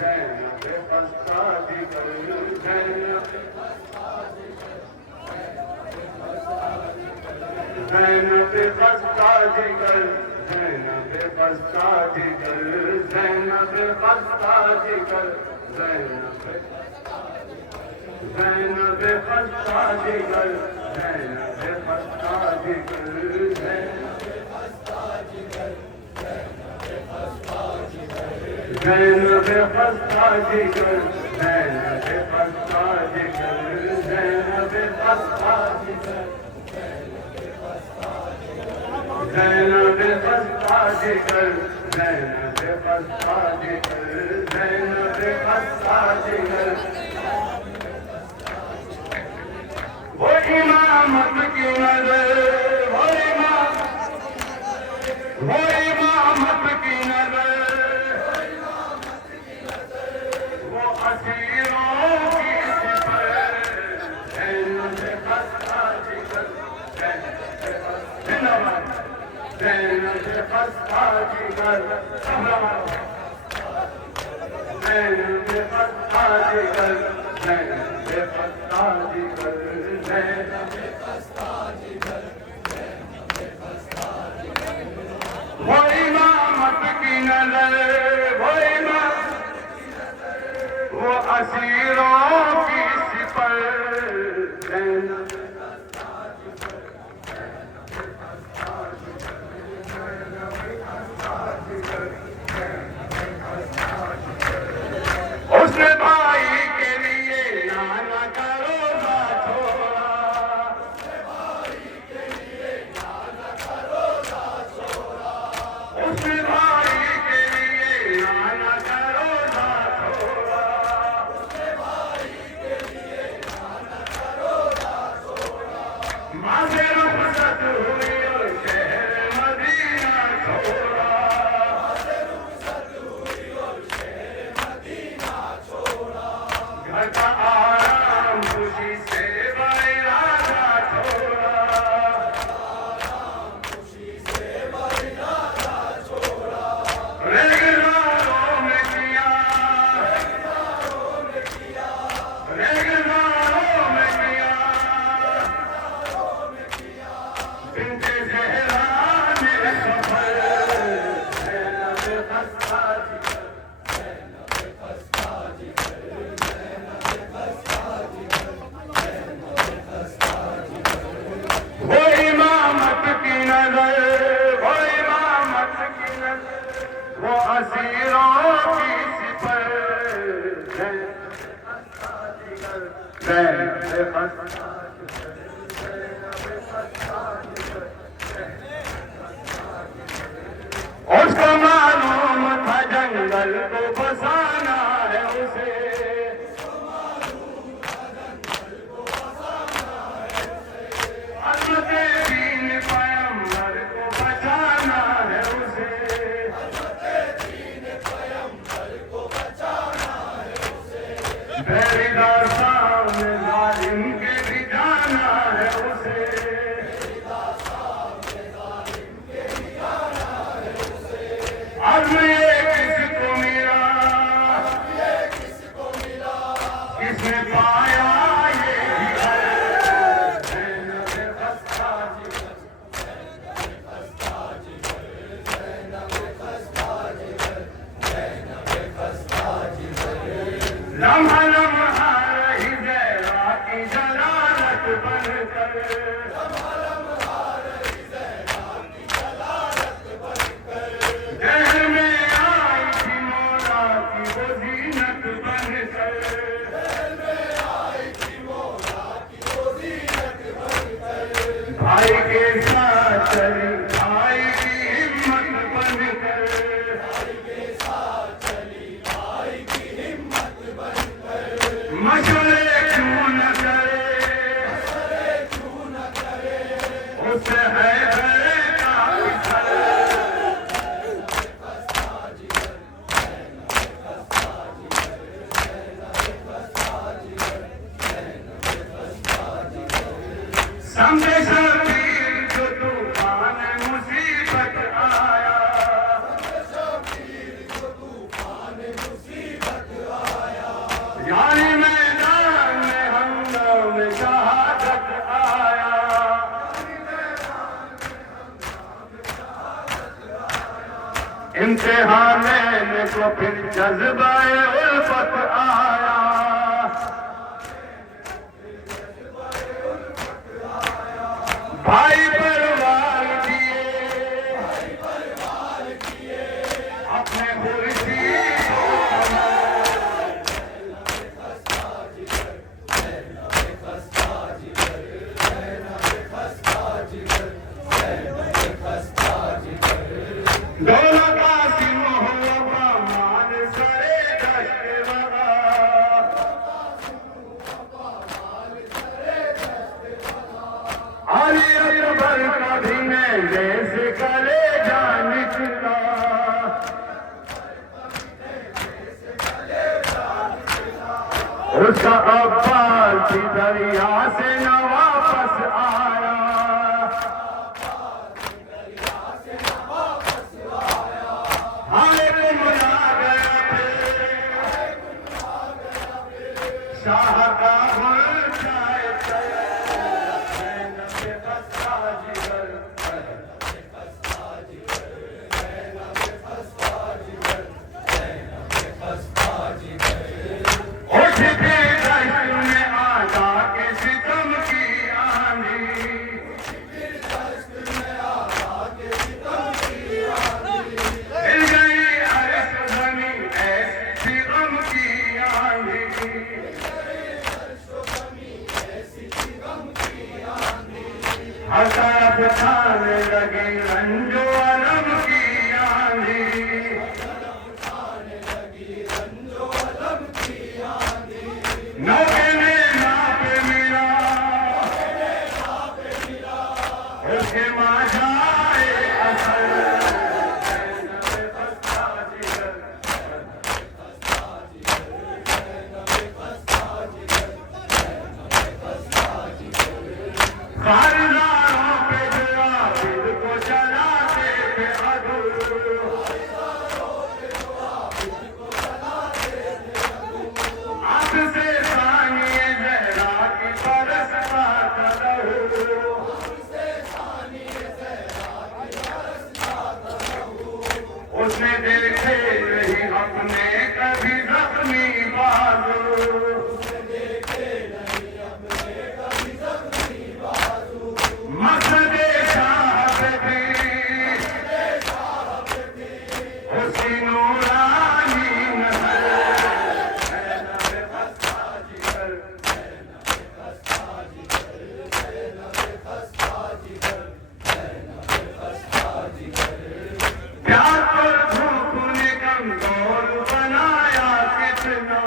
ज़ैनब ख़स्ता जिगर, ज़ैनब ख़स्ता जिगर, ज़ैनब ख़स्ता जिगर, ज़ैनब ख़स्ता जिगर, ज़ैनब ख़स्ता जिगर, ज़ैनब ख़स्ता जिगर, ज़ैनब ख़स्ता जिगर, ज़ैनब ख़स्ता जिगर, ज़ैनब ख़स्ता जिगर, ज़ैनब ख़स्ता जिगर, ज़ैनब ख़स्ता जिगर, ज़ैनब ख़स्ता जिगर। वो इमामत की नज़र, वो इमामत की नज़र, वो असीरों की सिफर, ज़ैनब ख़स्ता जिगर, ज़ैनब ख़स्ता जिगर, ज़ैनब ख़स्ता जिगर, ज़ैनब ख़स्ता जिगर, ज़ैनब ख़स्ता जिगर। वो इमामत की नज़र, वो असीरों की सिपर, ज़ैनब उसने भाई के लिए नाना का रोज़ा छोड़ा, उसने भाई के लिए नाना का रोज़ा छोड़ा, उसने भाई के लिए नाना का रोज़ा छोड़ा, उसने भाई के लिए नाना का रोज़ा छोड़ा। माँ से रुखसत हुई और शहर मदीना छोड़ा, माँ से रुखसत हुई और शहर मदीना छोड़ा। घर का आराम खुशी से बइरादा छोड़ा, आराम खुशी से बइरादा छोड़ा। रेगदारों में किया, रेगदारों में किया, रेगदारों में किया, रेगदारों में किया। बिन्ते ज़हरा ने सफ़र, ज़ैनब ख़स्ता जिगर, ज़ैनब ख़स्ता जिगर, ज़ैनब ख़स्ता जिगर, ज़ैनब ख़स्ता जिगर। वो इमामत की नज़र, वो इमामत की नज़र, वो असीरों की सिपर, ज़ैनब ख़स्ता जिगर, ज़ैनब ख़स्ता जिगर, ज़ैनब ख़स्ता जिगर। उसको मालूम था जंगल को बसाना है उसे, अज़मते दीन पैगंबर को बचाना है उसे, पहरेदार सामने जालिम के भी जाना है उसे, अज़्म ये किसको मिला, किसने पाया ये घर, ज़ैनब ख़स्ता जिगर, ज़ैनब ख़स्ता जिगर, ज़ैनब ख़स्ता जिगर। लम्हा लम्हा रही ज़हरा की जलालत बनकर, लम्हा लम्हा रही ज़हरा की जलालत बनकर। जहर में आई थी मौला की वो ज़ीनत बनकर, जहर में आई थी मौला की वो ज़ीनत बनकर। भाई के साथ चली भाई की हिम्मत बनकर, भाई के साथ चली भाई की हिम्मत बनकर। मशवरे क्यों न करे, मशवरे क्यों न करे, उससे है घर का फिकर, ज़ैनब ख़स्ता जिगर, ज़ैनब ख़स्ता जिगर, ज़ैनब ख़स्ता जिगर, ज़ैनब ख़स्ता जिगर। समझे शबीर जो तूफान मुसीबत आया, समझे शबीर जो तूफान मुसीबत यानी मैदान में हंगाम शहादत आया, इम्तिहान को फिर जज्बाए उल्फत आया, भाई परवार दिए अपने खुर्शी दौलत कासिम हुआ मान सरे दश्त वगा, अली अकबर कभी ने जैसे कले जा निकला, उसका अब्बास भी दरिया से न वापस आया, हमें गुमरा गया शाह का हसरत खाने लगी रंजो अलम की आंधी, नौके में नाप मिला उसके माशाए असर, खारिदारों पे जवाबिद को चलाते थे अधू, आंख से सानिए जहरा की बरसता कलहू, उसने देखे नहीं अपने कभी जख्मी बाजू, मसदे शाह भी उसकी नूरानी नज़र, प्यार पर धूप ने कमजोर बनाया कितना,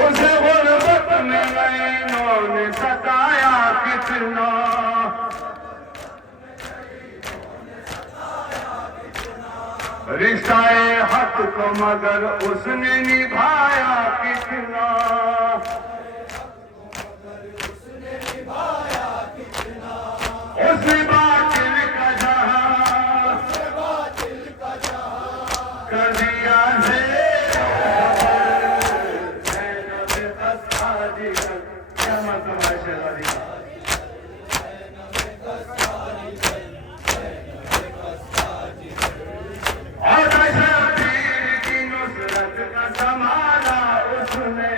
उसे गुर्बत में नैनों ने सताया कितना, रिश्ताए हक को मगर उसने निभाया कितना, उसने बातिल का जहां कर दिया है, क्या मतलब है शहजादी का? और शबीर की नुसरत का संभाला उसने,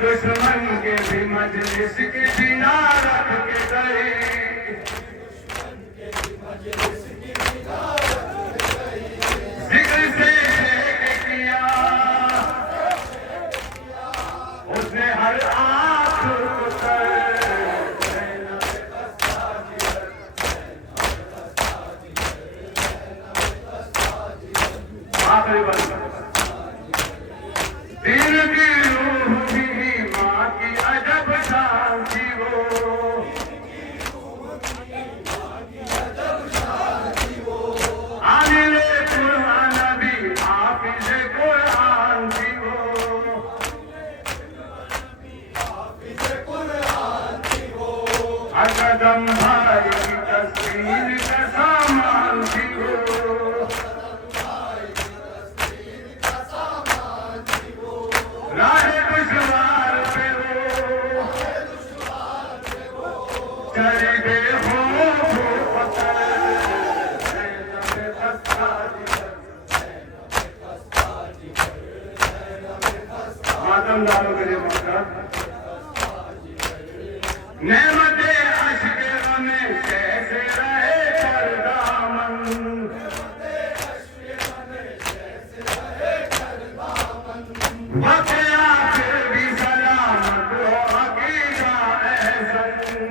दुश्मन के भी मजलिस की बिना रख के गई, जिक्र से शेख किया उसने हर आंख को तर। आखिरी बात, दीन की रूह भी माँ की अजब शान थी वो, आमिले कुरान भी हाफिज़े कुरान थी वो, हर कदम भाई की तस्वीर का सामान थी वो, राहे दुश्वार पे वो चली गए हो पत्थर, मातम दारों के लिए माता नेमते अश्के गमे कैसे रहे करदामन, वक्त आखिर भी सलामत हो अकीदा एहसन,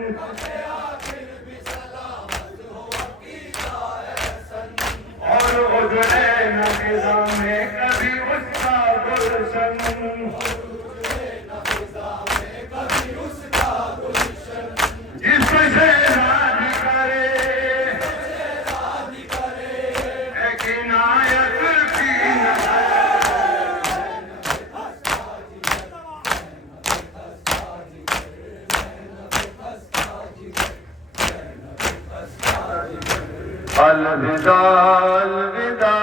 और उजड़े न फिजा में कभी उसका गुलशन, जिसको से राजी करे एक इनायत की नजर, अलविदा अलविदा